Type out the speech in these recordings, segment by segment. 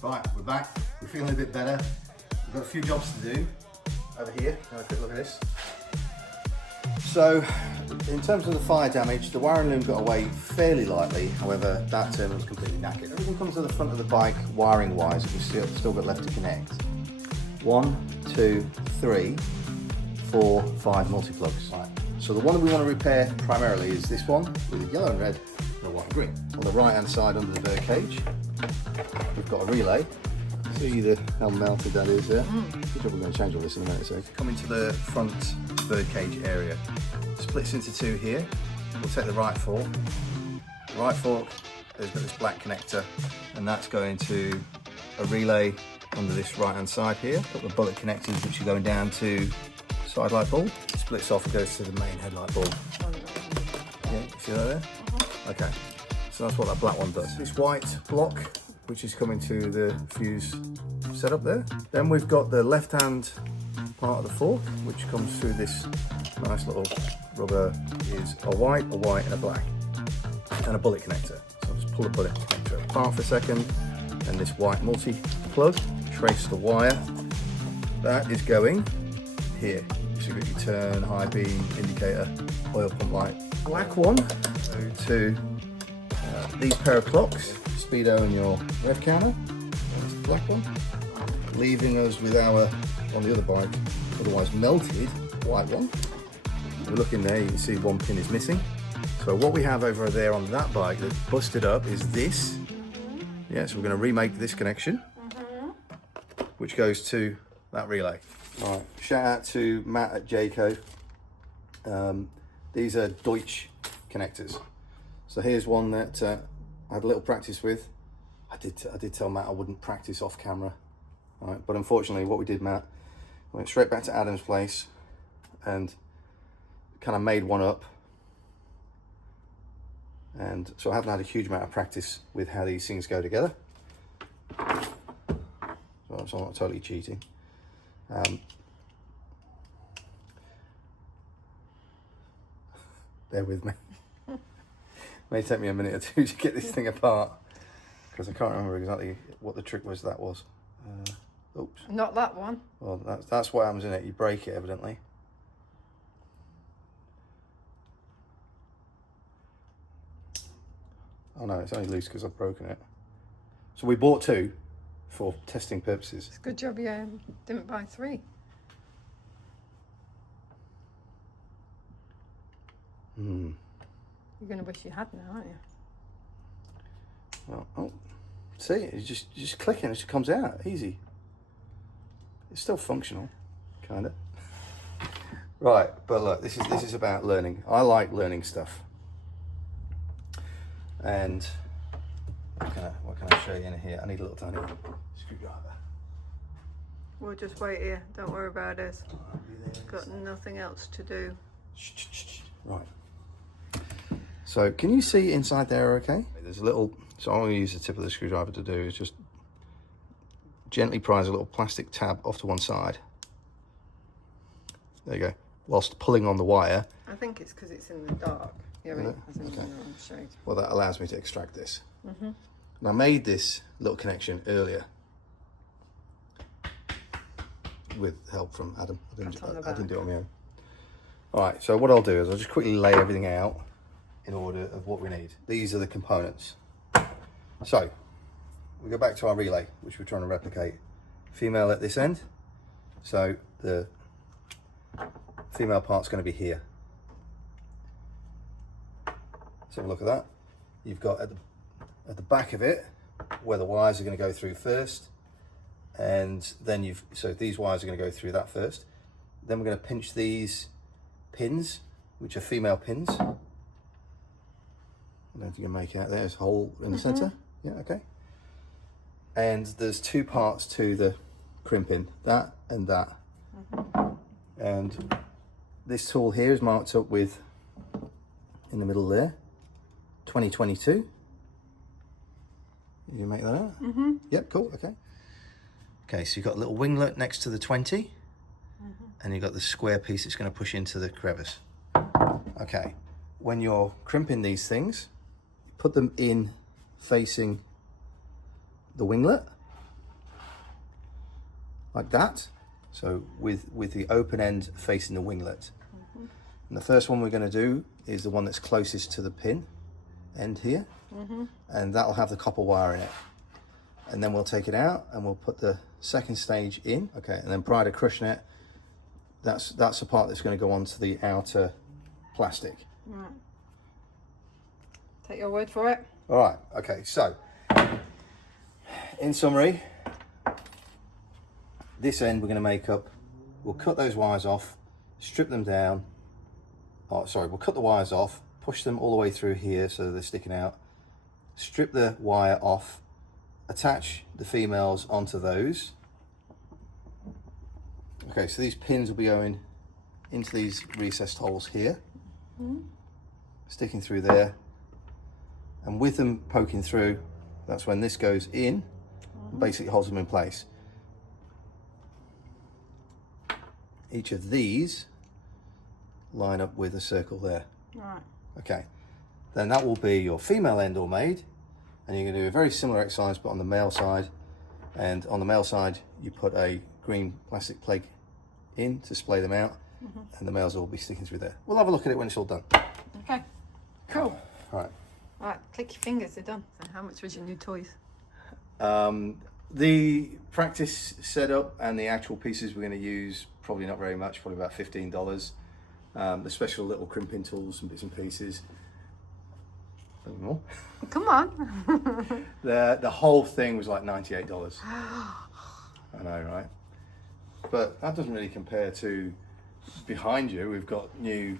Right, we're back. We're feeling a bit better. We've got a few jobs to do over here. Have a quick look at this. So, in terms of the fire damage, the wiring loom got away fairly lightly. However, that terminal was completely knackered. Everything comes to the front of the bike wiring-wise. We've still got left to connect. 1, 2, 3, 4, 5 multi-plugs. Right. So the one that we want to repair primarily is this one with the yellow and red and the white and green. On the right-hand side under the bird cage, we've got a relay. See how melted that is there? Good job, we're going to change all this in a minute. So come into the front bird cage area. Splits into two here. We'll take the right fork. The right fork has got this black connector, and that's going to a relay under this right-hand side here. Got the bullet connectors which are going down to side light bulb. It splits off and goes to the main headlight bulb. Yeah, you see that there? Okay, so that's what that black one does. This white block, which is coming to the fuse setup there. Then we've got the left-hand part of the fork, which comes through this nice little rubber, is a white, and a black, and a bullet connector. So I'll just pull the bullet connector apart for a second, and this white multi-plug, trace the wire. That is going here. So you've got your turn, high beam, indicator, oil pump light. Black one, go to these pair of clocks, speedo and your rev counter. That's the black one. Leaving us with our, on the other bike, otherwise melted white one. We look in there, you can see one pin is missing. So what we have over there on that bike that's busted up is this. Yeah, so we're going to remake this connection, which goes to that relay. All right, shout out to Matt at Jayco. These are Deutsch connectors. So here's one that I had a little practice with. I did tell Matt I wouldn't practice off camera. All right, but unfortunately what we did, Matt, went straight back to Adam's place and kind of made one up. And so I haven't had a huge amount of practice with how these things go together. So I'm not totally cheating. Bear with me. May take me a minute or two to get this thing apart, because I can't remember exactly what the trick was that was. Oops. Not that one. Well, that's what happens in it. You break it, evidently. Oh no, it's only loose because I've broken it. So we bought two for testing purposes. It's a good job you didn't buy 3. Hmm. You're going to wish you had now, aren't you? Well, oh, see, you just click it and it just comes out, easy. It's still functional, kind of. Right, but look, this is about learning. I like learning stuff. And what can I show you in here? I need a little tiny screwdriver. We'll just wait here. Don't worry about us. Got nothing else to do. Right. So can you see inside there okay? There's a little, so I'm going to use the tip of the screwdriver to do is just gently prise a little plastic tab off to one side. There you go. Whilst pulling on the wire. I think it's because it's in the dark. Yeah, Okay. in the wrong shade. Well, that allows me to extract this. And I made this little connection earlier with help from Adam. I didn't do it on my own. All right, so what I'll do is I'll just quickly lay everything out in order of what we need. These are the components. So we go back to our relay, which we're trying to replicate. Female at this end. So the female part's going to be here. Let's have a look at that. You've got at the back of it where the wires are going to go through first, and then so these wires are going to go through that first. Then we're going to pinch these pins, which are female pins. I don't know if you can make out there's a hole in the center. Yeah, okay. And there's 2 parts to the crimping, that and that. And this tool here is marked up with, in the middle there, 2022. You make that out? Yep, cool, okay. Okay, so you've got a little winglet next to the 20, and you've got the square piece that's going to push into the crevice. Okay, when you're crimping these things, you put them in facing the winglet, like that. So with the open end facing the winglet. And the first one we're going to do is the one that's closest to the pin end here. And that'll have the copper wire in it. And then we'll take it out and we'll put the second stage in. Okay, and then prior to crushing it, that's the part that's going to go onto the outer plastic. Right. Take your word for it. All right, okay, so in summary, this end we're going to make up, we'll cut those wires off, strip them down. Oh, sorry, we'll cut the wires off, push them all the way through here so they're sticking out, strip the wire off, attach the females onto those. Okay, so these pins will be going into these recessed holes here, sticking through there, and with them poking through, that's when this goes in and basically holds them in place. Each of these line up with a circle there. Right. Okay, then that will be your female end all made, and you're going to do a very similar exercise but on the male side. And on the male side you put a green plastic plug in to splay them out, and the males will be sticking through there. We'll have a look at it when it's all done. Okay, cool. All right. Right, click your fingers, they're done. So how much was your new toys? The practice setup and the actual pieces we're going to use, probably not very much, probably about $15. The special little crimping tools and bits and pieces, a little more. Come on. The whole thing was like $98. I know, right? But that doesn't really compare to behind you. We've got new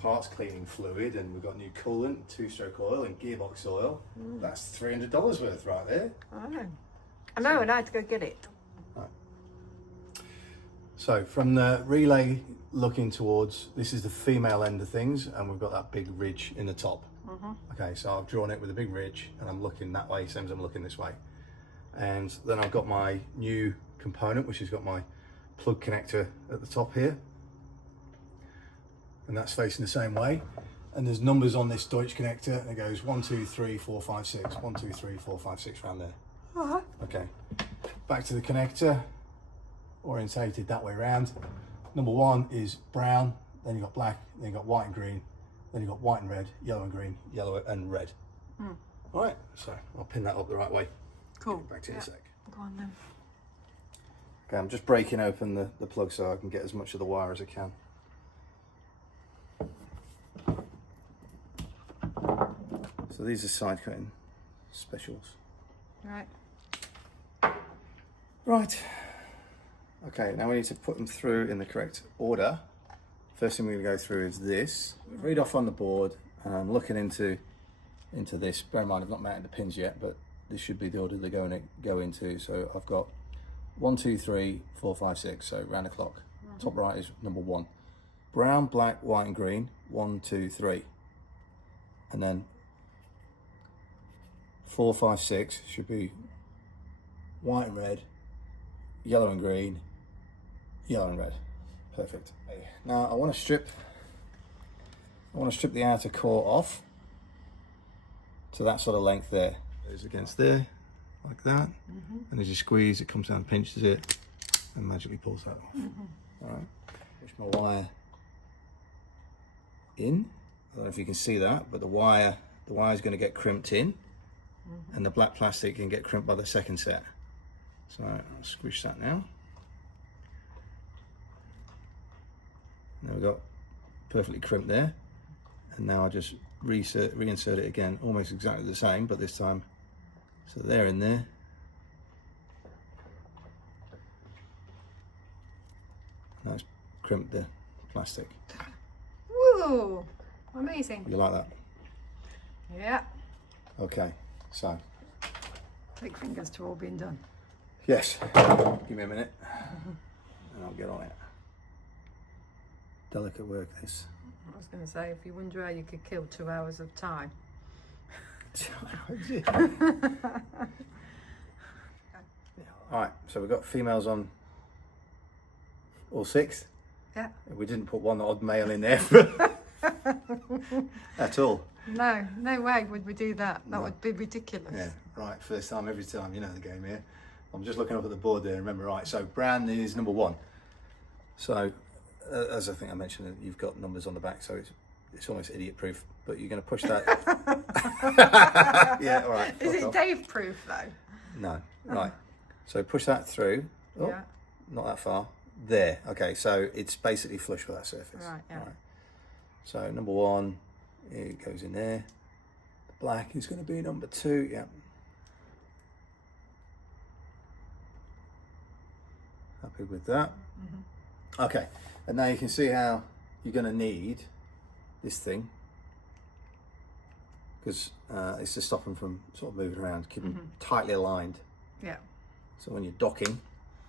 parts cleaning fluid, and we've got new coolant, 2-stroke oil and gearbox oil. That's $300 worth right there. I know, and I had to go get it. Right. So from the relay looking towards, this is the female end of things, and we've got that big ridge in the top. Okay, so I've drawn it with a big ridge and I'm looking that way, same as I'm looking this way. And then I've got my new component, which has got my plug connector at the top here, and that's facing the same way. And there's numbers on this Deutsch connector, and it goes 1 2 3 4 5 6, 1 2 3 4 5 6 around there. Okay, back to the connector, orientated that way around. Number 1 is brown, then you've got black, then you've got white and green, then you've got white and red, yellow and green, yellow and red. All right, so I'll pin that up the right way. Cool. Back to you in a sec. Go on then. Okay, I'm just breaking open the plug so I can get as much of the wire as I can. So these are side cutting specials. Right. Right. Okay, now we need to put them through in the correct order. First thing we're going to go through is this. Read off on the board, and I'm looking into this. Bear in mind, I've not mounted the pins yet, but this should be the order they're going to go into. So I've got 1 2 3 4 5 6, so round the clock. Top right is number 1. Brown, black, white and green, 1 2 3. And then 4 5 6 should be white and red, yellow and green, yellow and red. Perfect. Now I want to strip the outer core off to that sort of length there. Goes against there, like that. And as you squeeze, it comes down, pinches it, and magically pulls that off. All right. Push my wire in. I don't know if you can see that, but the wire is going to get crimped in, and the black plastic can get crimped by the second set. So I'll squish that now. Now we've got perfectly crimped there, and now I just reinsert it again, almost exactly the same, but this time, so they're in there. Now it's crimped the plastic. Woo! Amazing. You like that? Yeah. Okay, so. Big fingers to all being done. Yes. Give me a minute, and I'll get on it. Delicate work, this. I was going to say, if you wonder how you could kill 2 hours of time. Alright, so we've got females on all 6. Yeah. We didn't put one odd male in there at all. No, no way would we do that. That would be ridiculous. Yeah, right, first time every time, you know the game here. I'm just looking up at the board there. Remember, right? So brown is number 1. So as I think I mentioned, you've got numbers on the back, so it's almost idiot proof. But you're going to push that. Yeah, all right. Is it Dave proof though? No, right. So push that through. Oh, Yeah. not that far. There. Okay, so it's basically flush with that surface. Right, yeah. Right. So number 1, it goes in there. The black is going to be number 2. Yeah. Happy with that. Mm-hmm. Okay, and now you can see how you're going to need this thing, because it's to stop them from sort of moving around, keep them tightly aligned. Yeah. So when you're docking,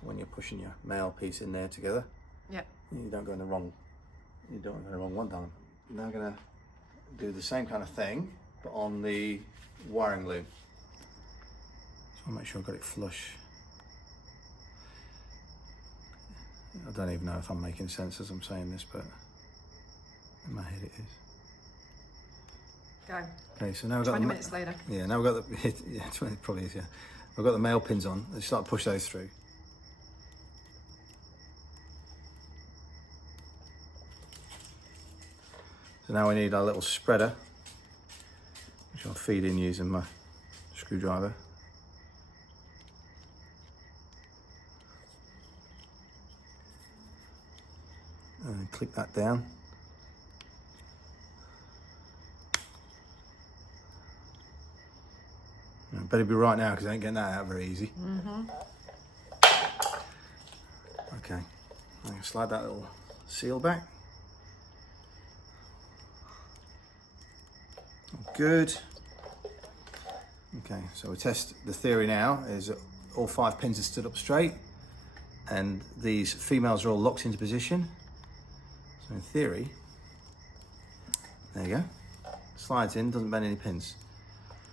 when you're pushing your male piece in there together, Yeah. you don't go in the wrong one down. Now I'm going to do the same kind of thing, but on the wiring loom. So I'll make sure I've got it flush. I don't even know if I'm making sense as I'm saying this, but in my head it is. Go. Okay, so now we've got 20 minutes later. Yeah, now we've got the yeah, 20 it probably is. Yeah, I've got the male pins on. Let's start to push those through. So now we need our little spreader, which I'll feed in using my screwdriver. And click that down. Better be right now because I ain't getting that out very easy. Okay, I'm going to slide that little seal back. Good. Okay, so we test the theory now is that all 5 pins are stood up straight and these females are all locked into position. So in theory, there you go. Slides in, doesn't bend any pins.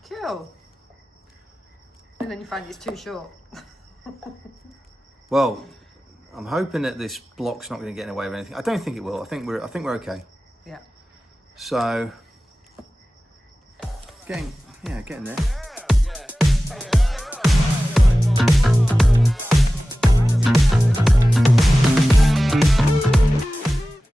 Cool. And then you find it's too short. Well, I'm hoping that this block's not going to get in the way of anything. I don't think it will. I think we're okay. Yeah. So, getting there.